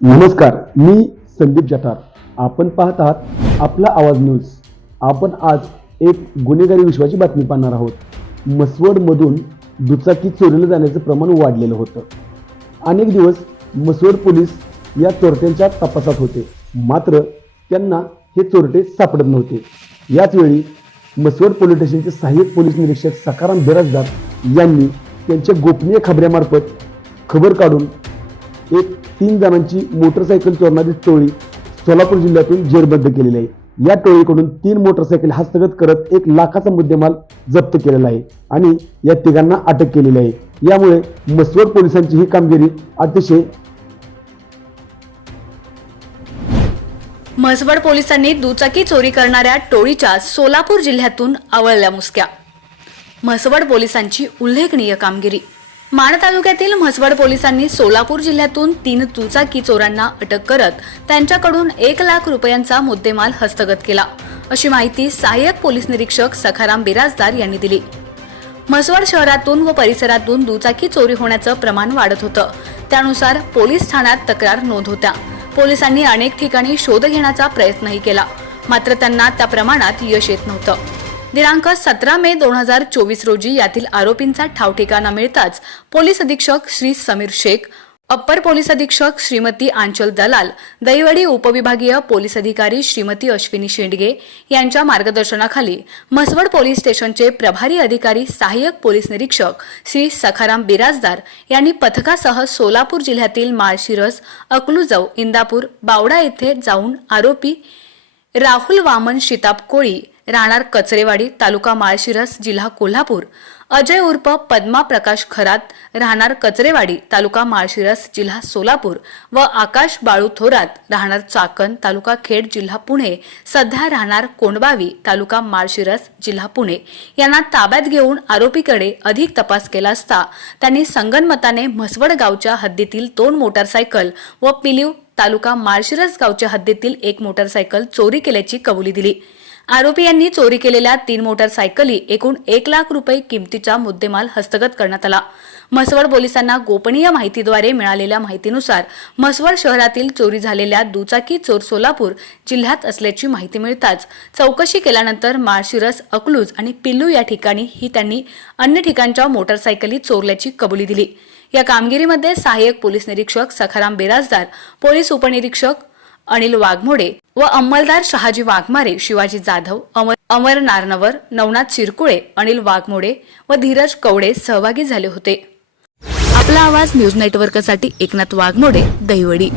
नमस्कार मी संदीप जठार आपण पाहत आहात आपला आवाज न्यूज. आपण आज एक गुन्हेगारी विश्वाची बातमी पाहणार आहोत. मसवडमधून दुचाकी चोरीला जाण्याचं प्रमाण वाढलेलं होतं. अनेक दिवस मसवड पोलीस या चोरट्यांच्या तपासात होते. मात्र त्यांना हे चोरटे सापडत नव्हते. याचवेळी मसवड पोलीस स्टेशनचे सहाय्यक पोलीस निरीक्षक सकाराम बिराजदार यांनी त्यांच्या गोपनीय खबऱ्यामार्फत खबर काढून एक तीन जणांची मोटरसायकल चोरणारी टोळी सोलापूर जिल्ह्यातून जेरबद्ध केलेली आहे. या टोळीकडून तीन मोटरसायकल हस्तगत करत एक लाखाचा मुद्देमाल जप्त केलेला आहे आणि या तिघांना अटक केलेली आहे. यामुळे मसवड पोलिसांची ही कामगिरी अतिशय म्हसवड पोलिसांनी दुचाकी चोरी करणाऱ्या टोळीच्या सोलापूर जिल्ह्यातून आवळल्या मुसक्या. म्हसवड पोलिसांची उल्लेखनीय कामगिरी. माण तालुक्यातील म्हसवड पोलिसांनी सोलापूर जिल्ह्यातून तीन दुचाकी चोरांना अटक करत त्यांच्याकडून एक लाख रुपयांचा मुद्देमाल हस्तगत केला. अशी माहिती सहाय्यक पोलीस निरीक्षक सखाराम बिराजदार यांनी दिली. म्हसवड शहरातून व परिसरातून दुचाकी चोरी होण्याचं प्रमाण वाढत होतं. त्यानुसार पोलीस ठाण्यात तक्रार नोंद होत्या. पोलिसांनी अनेक ठिकाणी शोध घेण्याचा प्रयत्नही केला. मात्र त्यांना त्या प्रमाणात यश येत नव्हतं. दिनांक सतरा मे दोन हजार चोवीस रोजी यातील आरोपींचा ठावठिकाणा मिळताच पोलीस अधीक्षक श्री समीर शेख अप्पर पोलीस अधीक्षक श्रीमती आंचल दलाल दैवडी उपविभागीय पोलीस अधिकारी श्रीमती अश्विनी शेंडगे यांच्या मार्गदर्शनाखाली म्हसवड पोलीस स्टेशनचे प्रभारी अधिकारी सहाय्यक पोलीस निरीक्षक श्री सखाराम बिराजदार यांनी पथकासह सोलापूर जिल्ह्यातील माळशिरस अकलूजव इंदापूर बावडा येथे जाऊन आरोपी राहुल वामन शिताप कोळी राहणार कचरेवाडी तालुका माळशिरस जिल्हा कोल्हापूर. अजय उर्फ पद्मा प्रकाश खरात राहणार कचरेवाडी तालुका माळशिरस जिल्हा सोलापूर व आकाश बाळू थोरात राहणार चाकण तालुका खेड जिल्हा पुणे. सध्या राहणार कोंडबावी तालुका माळशिरस जिल्हा पुणे. यांना ताब्यात घेऊन आरोपीकडे अधिक तपास केला असता त्यांनी संगनमताने म्हसवड गावच्या हद्दीतील दोन मोटारसायकल व पिलीव तालुका माळशिरस गावच्या हद्दीतील एक मोटारसायकल चोरी केल्याची कबुली दिली. आरोपी यांनी चोरी केलेल्या तीन मोटारसायकली एकूण एक लाख रुपये किमतीचा मुद्देमाल हस्तगत करण्यात आला. म्हसवड पोलिसांना गोपनीय माहितीद्वारे मिळालेल्या माहितीनुसार म्हसवड शहरातील चोरी झालेल्या दुचाकी चोर सोलापूर जिल्ह्यात असल्याची माहिती मिळताच चौकशी केल्यानंतर माळशिरस अकलूज आणि पिल्लू या ठिकाणी ही त्यांनी अन्य ठिकाणच्या मोटारसायकली चोरल्याची कबुली दिली. या कामगिरीमध्ये सहाय्यक पोलीस निरीक्षक सखाराम बिराजदार पोलीस उपनिरीक्षक अनिल वाघमोडे व अंमलदार शहाजी वाघमारे शिवाजी जाधव अमर अमर नारनवर नवनाथ शिरकुळे अनिल वाघमोडे व धीरज कवडे सहभागी झाले होते. आपला आवाज न्यूज नेटवर्कसाठी एकनाथ वाघमोडे दहिवडी.